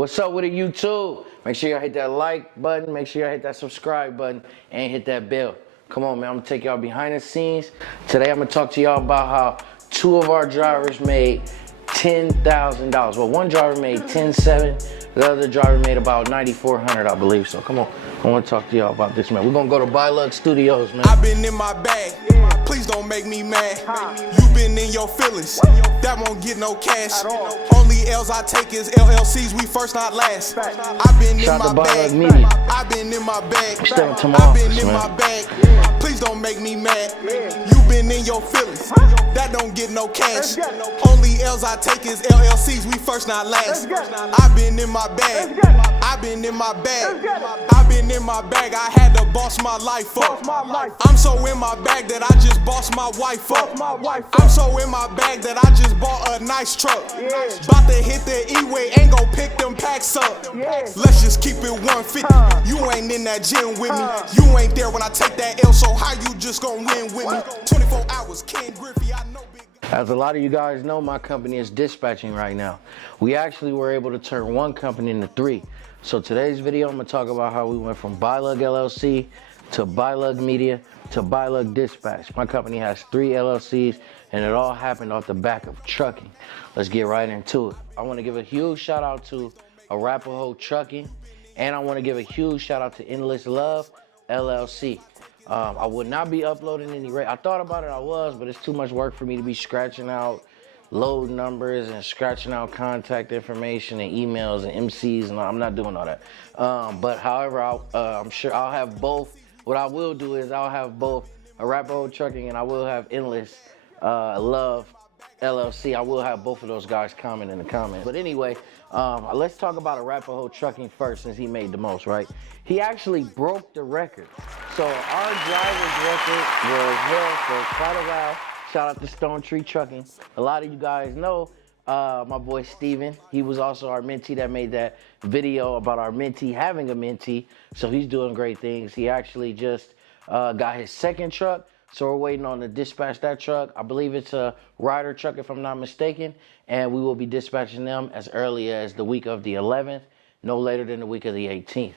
What's up with it, YouTube? Make sure y'all hit that like button, make sure y'all hit that subscribe button, and hit that bell. Come on, man, I'm gonna take y'all behind the scenes. Today I'm gonna talk to y'all about how two of our drivers made $10,000. Well, one driver made $10,700, the other driver made about $9,400, I believe. So come on, I wanna talk to y'all about this, man. We're gonna go to Bylug Studios, man. I've been in my bag, please don't make me mad. You been in your feelings, that won't get no cash. Only L's I take is LLCs, we first not last. I've been in my bag, I've been in my bag, I've been in my bag. Please don't make me mad. You been in your feelings, that don't get no cash. Only L's I take is LLCs, we first not last. I've been in my bag, I've been in my bag, I've been in my bag. I had to boss my life up. I'm so in my bag that I just bossed my wife up. I'm so in my bag that I just bought a nice truck. About to hit the E-way, ain't gon' pick them packs up. Let's just keep it 150. You ain't in that gym with me. You ain't there when I take that L, so how you just gon' win with me? 24 hours, Ken Griffey, I know big. As a lot of you guys know, my company is dispatching right now. We actually were able to turn one company into three. So today's video, I'm gonna talk about how we went from Bylug LLC to Bylug Media to Bylug Dispatch. My company has 3 LLCs, and it all happened off the back of trucking. Let's get right into it. I wanna give a huge shout out to Arapahoe Trucking, and I wanna give a huge shout out to Endless Love LLC. I would not be uploading any I thought about it, I was, but it's too much work for me to be scratching out load numbers and scratching out contact information and emails and MCs, and I'm not doing all that. But however, I'm sure I'll have both. What I will do is I'll have both Arapahoe Trucking and I will have Endless Love LLC. I will have both of those guys comment in the comments. But anyway, let's talk about Arapahoe Trucking first, since he made the most, right? He actually broke the record. So our driver's record was held for quite a while. Shout out to Stone Tree Trucking. A lot of you guys know my boy Steven. He was also our mentee that made that video about our mentee having a mentee. So he's doing great things. He actually just got his second truck. So we're waiting on to dispatch that truck. I believe it's a Ryder truck, if I'm not mistaken. And we will be dispatching them as early as the week of the 11th, no later than the week of the 18th.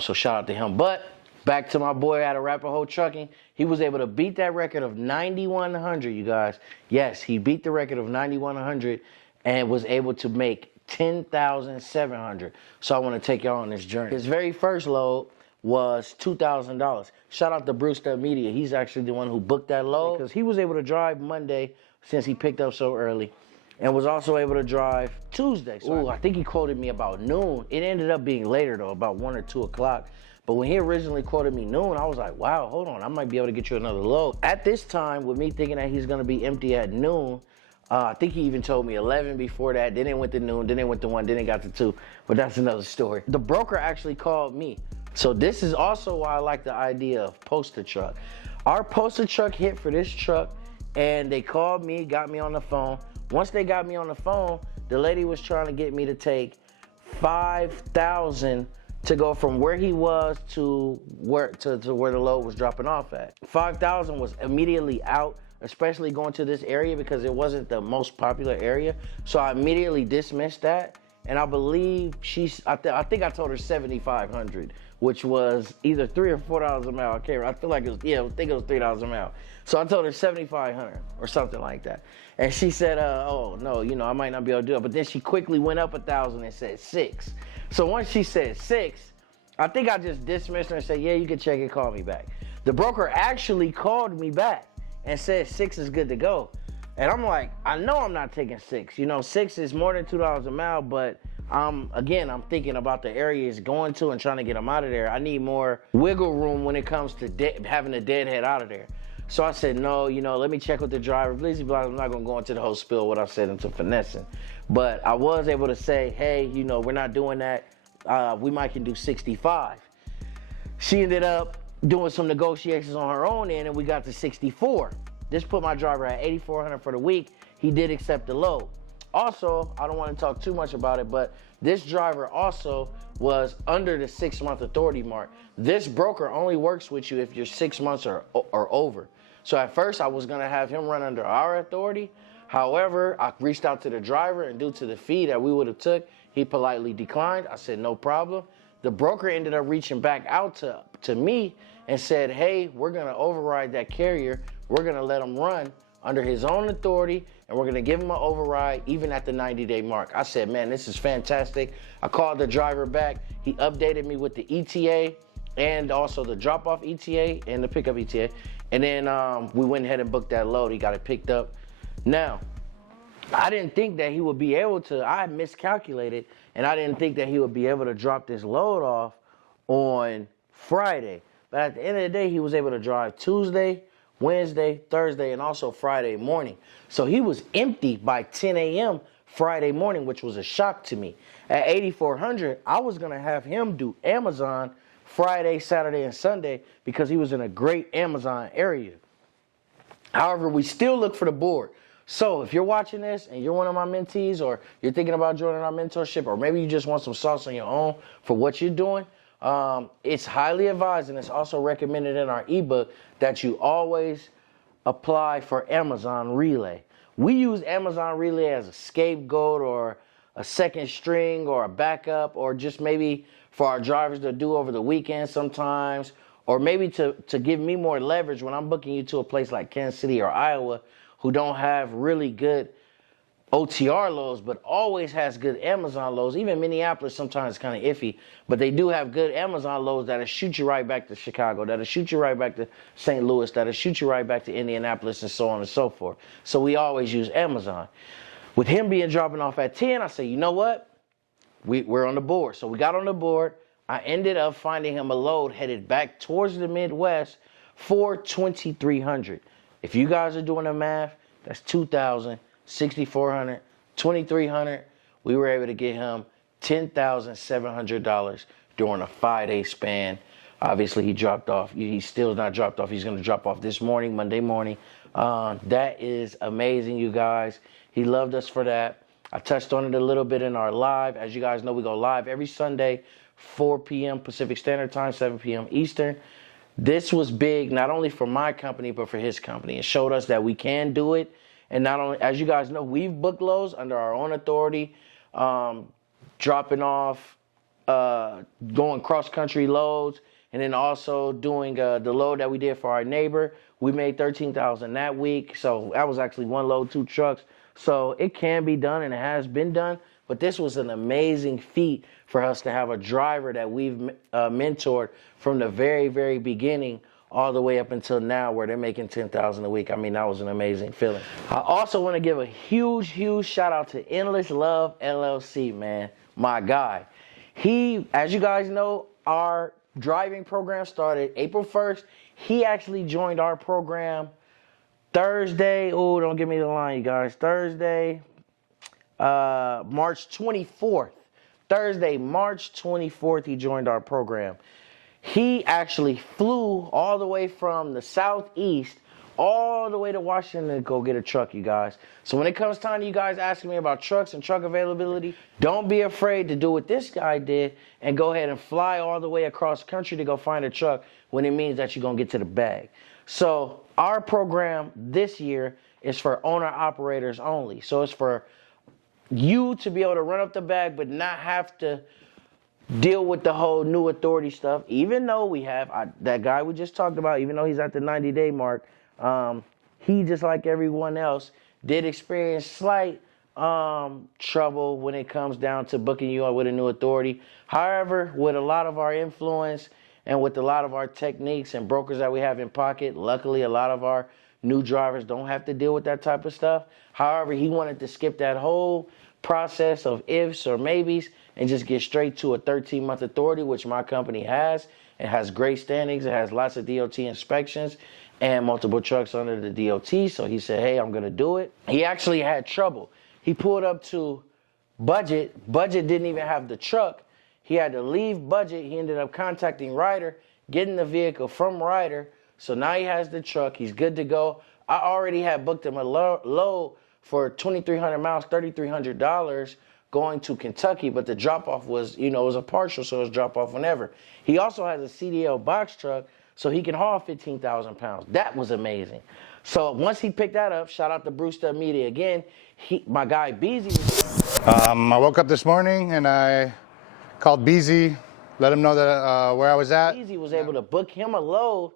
So shout out to him. But back to my boy at Arapahoe Trucking. He was able to beat that record of 9,100, you guys. Yes, he beat the record of 9,100 and was able to make 10,700. So I want to take y'all on this journey. His very first load was $2,000. Shout out to Brewster Media. He's actually the one who booked that load because he was able to drive Monday since he picked up so early, and was also able to drive Tuesday. So I think he quoted me about noon. It ended up being later though, about 1 or 2 o'clock. But when he originally quoted me noon, I was like, wow, hold on, I might be able to get you another load. At this time, with me thinking that he's gonna be empty at noon, I think he even told me 11 before that, then it went to noon, then it went to 1, then it got to 2, but that's another story. The broker actually called me. So this is also why I like the idea of poster truck. Our poster truck hit for this truck, and they called me, got me on the phone. Once they got me on the phone, the lady was trying to get me to take $5,000 to go from where he was to where the load was dropping off at. $5,000 was immediately out, especially going to this area because it wasn't the most popular area. So I immediately dismissed that, and I believe I think I told her $7,500, which was either $3 or $4 a mile. I can't remember. I feel like it was, I think it was $3 a mile. So I told her $7,500 or something like that. And she said, oh no, I might not be able to do it. But then she quickly went up 1,000 and said 6. So once she said 6, I think I just dismissed her and said, yeah, you can check it, call me back. The broker actually called me back and said 6 is good to go. And I'm like, I know I'm not taking 6. 6 is more than $2 a mile, but I'm thinking about the area he's going to and trying to get him out of there. I need more wiggle room when it comes to having a deadhead out of there. So I said, no, let me check with the driver. Please, I'm not going to go into the whole spill what I said into finessing. But I was able to say, hey, we're not doing that. We might can do 65. She ended up doing some negotiations on her own end, and we got to 64. This put my driver at 8,400 for the week. He did accept the load. Also, I don't want to talk too much about it, but this driver also was under the 6-month authority mark. This broker only works with you if you're 6 months or over. So at first I was gonna have him run under our authority. However, I reached out to the driver, and due to the fee that we would have took, He politely declined. I said, no problem. The broker ended up reaching back out to me and said, hey, we're going to override that carrier. We're going to let him run under his own authority, and we're going to give him an override even at the 90-day mark. I said, man, this is fantastic. I called the driver back. He updated me with the ETA and also the drop-off ETA and the pickup ETA. And then we went ahead and booked that load. He got it picked up. Now, I didn't think that he would be able to, I miscalculated, and I didn't think that he would be able to drop this load off on Friday. But at the end of the day, he was able to drive Tuesday, Wednesday, Thursday, and also Friday morning. So he was empty by 10 a.m. Friday morning, which was a shock to me. At 8,400, I was going to have him do Amazon Friday, Saturday, and Sunday because he was in a great Amazon area. However, we still look for the board. So if you're watching this and you're one of my mentees, or you're thinking about joining our mentorship, or maybe you just want some sauce on your own for what you're doing, it's highly advised, and it's also recommended in our ebook, that you always apply for Amazon Relay. We use Amazon Relay as a scapegoat or a second string or a backup, or just maybe for our drivers to do over the weekend sometimes, or maybe to give me more leverage when I'm booking you to a place like Kansas City or Iowa who don't have really good OTR loads, but always has good Amazon loads. Even Minneapolis sometimes is kind of iffy, but they do have good Amazon loads that'll shoot you right back to Chicago, that'll shoot you right back to St. Louis, that'll shoot you right back to Indianapolis, and so on and so forth. So we always use Amazon. With him being dropping off at 10, I say, you know what? We're on the board. So we got on the board. I ended up finding him a load headed back towards the Midwest for 2,300. If you guys are doing the math, that's 2,000, 6,400, 2,300. We were able to get him $10,700 during a 5-day span. Obviously, he dropped off. He's still not dropped off. He's going to drop off this morning, Monday morning. That is amazing, you guys. He loved us for that. I touched on it a little bit in our live. As you guys know, we go live every Sunday, 4 p.m. Pacific Standard Time, 7 p.m. Eastern. This was big, not only for my company, but for his company. It showed us that we can do it. And not only, as you guys know, we've booked loads under our own authority, dropping off, going cross-country loads, and then also doing the load that we did for our neighbor. We made $13,000 that week. So that was actually one load, 2 trucks. So it can be done, and it has been done. But this was an amazing feat for us to have a driver that we've mentored from the very, very beginning all the way up until now, where they're making $10,000 a week. I mean, that was an amazing feeling. I also want to give a huge, huge shout out to Endless Love LLC, man. My guy. He, as you guys know, our driving program started April 1st. He actually joined our program Thursday. Oh, don't give me the line, you guys. Thursday, March 24th. Thursday, March 24th, he joined our program. He actually flew all the way from the southeast all the way to Washington to go get a truck, you guys. So when it comes time to you guys asking me about trucks and truck availability, don't be afraid to do what this guy did and go ahead and fly all the way across country to go find a truck when it means that you're going to get to the bag. So our program this year is for owner-operators only. So it's for you to be able to run up the bag but not have to deal with the whole new authority stuff. Even though we have that guy we just talked about, even though he's at the 90-day mark, he, just like everyone else, did experience slight trouble when it comes down to booking you with a new authority. However, with a lot of our influence and with a lot of our techniques and brokers that we have in pocket, luckily a lot of our new drivers don't have to deal with that type of stuff. However, he wanted to skip that whole process of ifs or maybes and just get straight to a 13-month authority, which my company has. It has great standings. It has lots of DOT inspections and multiple trucks under the DOT. So he said, hey, I'm going to do it. He actually had trouble. He pulled up to Budget. Budget didn't even have the truck. He had to leave Budget. He ended up contacting Ryder, getting the vehicle from Ryder. So now he has the truck. He's good to go. I already had booked him a load for 2,300 miles, $3,300 going to Kentucky, but the drop-off was, it was a partial, so it was drop-off whenever. He also has a CDL box truck, so he can haul 15,000 pounds. That was amazing. So once he picked that up, shout out to Brewster Media again. My guy Beezy was I woke up this morning and I called Beezy, let him know that where I was at. Easy was able to book him a load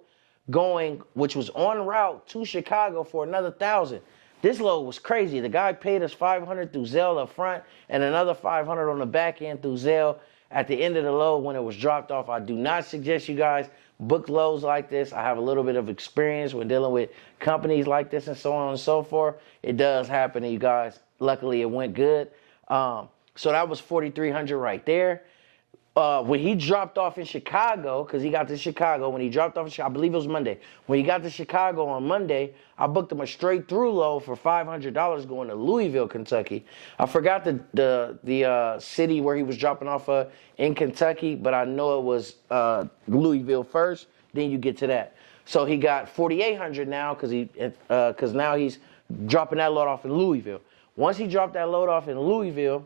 going, which was en route to Chicago for another 1,000. This load was crazy. The guy paid us $500 through Zelle up front and another $500 on the back end through Zelle at the end of the load when it was dropped off. I do not suggest you guys book loads like this. I have a little bit of experience when dealing with companies like this and so on and so forth. It does happen to you guys. Luckily, it went good. So that was $4,300 right there. When he dropped off in Chicago, because he got to Chicago, when he dropped off in Chicago, I believe it was Monday. When he got to Chicago on Monday, I booked him a straight through load for $500 going to Louisville, Kentucky. I forgot the city where he was dropping off in Kentucky, but I know it was Louisville first. Then you get to that. So he got $4,800 now because now he's dropping that load off in Louisville. Once he dropped that load off in Louisville,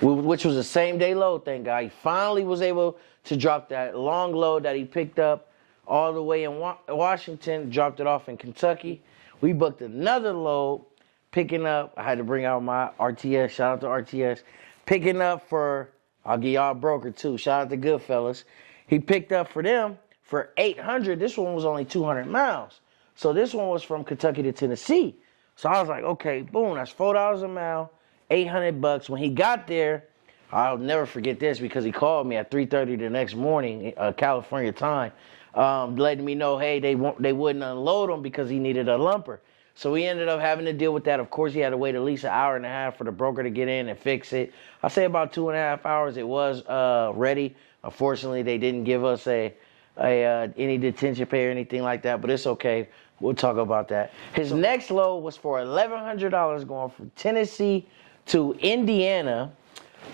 which was a same day load, thank God, he finally was able to drop that long load that he picked up all the way in Washington, dropped it off in Kentucky. We booked another load, picking up, I had to bring out my RTS, shout out to RTS, picking up for, I'll give y'all a broker too, shout out to Goodfellas. He picked up for them for $800. This one was only 200 miles. So this one was from Kentucky to Tennessee. So I was like, okay, boom, that's $4 a mile, $800. When he got there, I'll never forget this because he called me at 3:30 the next morning, California time, letting me know, hey, they wouldn't unload him because he needed a lumper. So we ended up having to deal with that. Of course, he had to wait at least an hour and a half for the broker to get in and fix it. I say about 2.5 hours. It was ready. Unfortunately, they didn't give us any detention pay or anything like that, but it's okay. We'll talk about that. His next load was for $1,100 going from Tennessee to Indiana.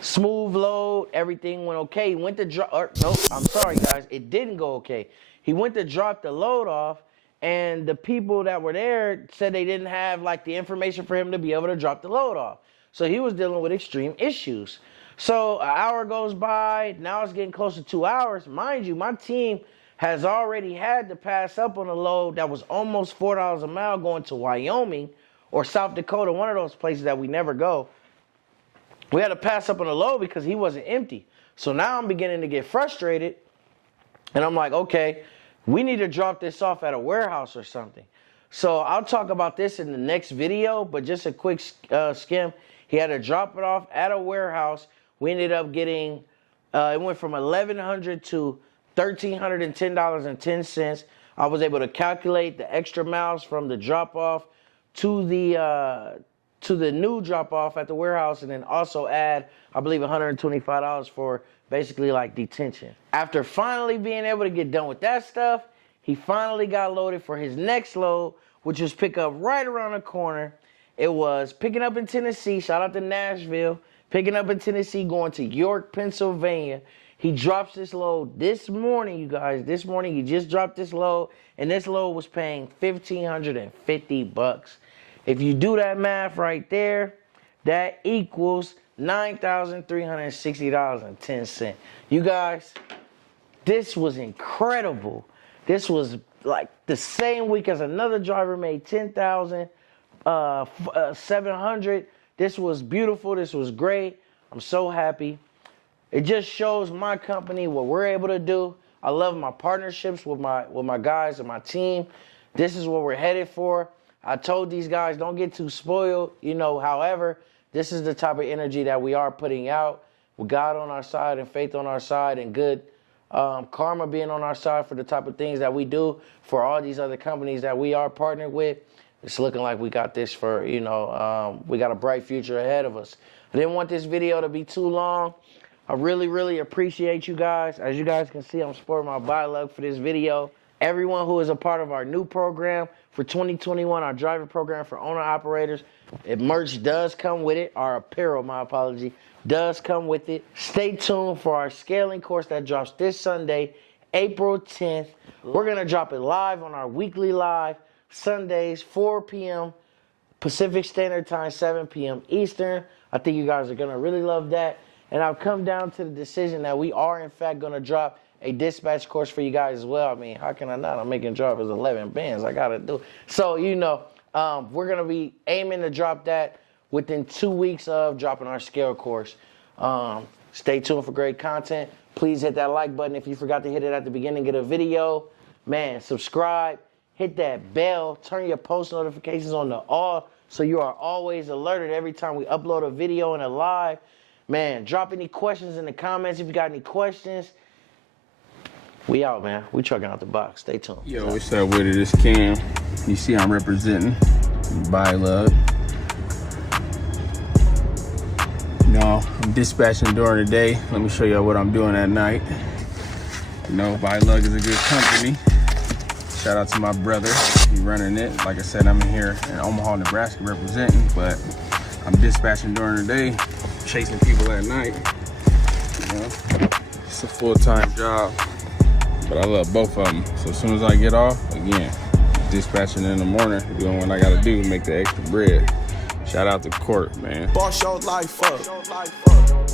Smooth load, everything went okay. He went to drop, nope, I'm sorry guys, it didn't go okay. He went to drop the load off, and the people that were there said they didn't have like the information for him to be able to drop the load off. So he was dealing with extreme issues. So an hour goes by, now it's getting close to 2 hours. Mind you, my team has already had to pass up on a load that was almost $4 a mile going to Wyoming or South Dakota, one of those places that we never go. We had to pass up on a load because he wasn't empty. So now I'm beginning to get frustrated, and I'm like, okay, we need to drop this off at a warehouse or something. So I'll talk about this in the next video, but just a quick skim. He had to drop it off at a warehouse. We ended up getting, it went from $1,100 to $1,310.10. I was able to calculate the extra miles from the drop-off to the new drop-off at the warehouse, and then also add, I believe, $125 for basically like detention. After finally being able to get done with that stuff, he finally got loaded for his next load, which was pick up right around the corner. It was picking up in Tennessee, shout out to Nashville, picking up in Tennessee, going to York, Pennsylvania. He drops this load this morning, you guys. This morning, he just dropped this load, and this load was paying $1,550. If you do that math right there, that equals $9,360.10. You guys, this was incredible. This was like the same week as another driver made $10,700. This was beautiful. This was great. I'm so happy. It just shows my company what we're able to do. I love my partnerships with my guys and my team. This is what we're headed for. I told these guys, don't get too spoiled, however, this is the type of energy that we are putting out with God on our side and faith on our side and good karma being on our side for the type of things that we do for all these other companies that we are partnered with. It's looking like we got this for, we got a bright future ahead of us. I didn't want this video to be too long. I really, really appreciate you guys. As you guys can see, I'm sporting my BiLug for this video. Everyone who is a part of our new program for 2021, our driver program for owner-operators, merch does come with it. Our apparel, my apology, does come with it. Stay tuned for our scaling course that drops this Sunday, April 10th. We're going to drop it live on our weekly live, Sundays, 4 p.m. Pacific Standard Time, 7 p.m. Eastern. I think you guys are going to really love that. And I've come down to the decision that we are, in fact, going to drop a dispatch course for you guys as well. I mean, how can I not? I'm making drivers 11 bands. I got to do it. So, we're going to be aiming to drop that within 2 weeks of dropping our scale course. Stay tuned for great content. Please hit that like button if you forgot to hit it at the beginning of the video. Man, subscribe, hit that bell, turn your post notifications on to all so you are always alerted every time we upload a video and a live. Man, drop any questions in the comments if you got any questions. We out, man. We trucking out the box. Stay tuned. Yo, what's up with it? It's Cam. You see I'm representing Bilug. You know, I'm dispatching during the day. Let me show y'all what I'm doing at night. You know, Bilug is a good company. Shout out to my brother. He's running it. Like I said, I'm here in Omaha, Nebraska representing, but I'm dispatching during the day, chasing people at night. You know, it's a full-time job, but I love both of them. So as soon as I get off, again, dispatching in the morning, doing what I gotta do to make the extra bread. Shout out to Court, man. Boss your life up.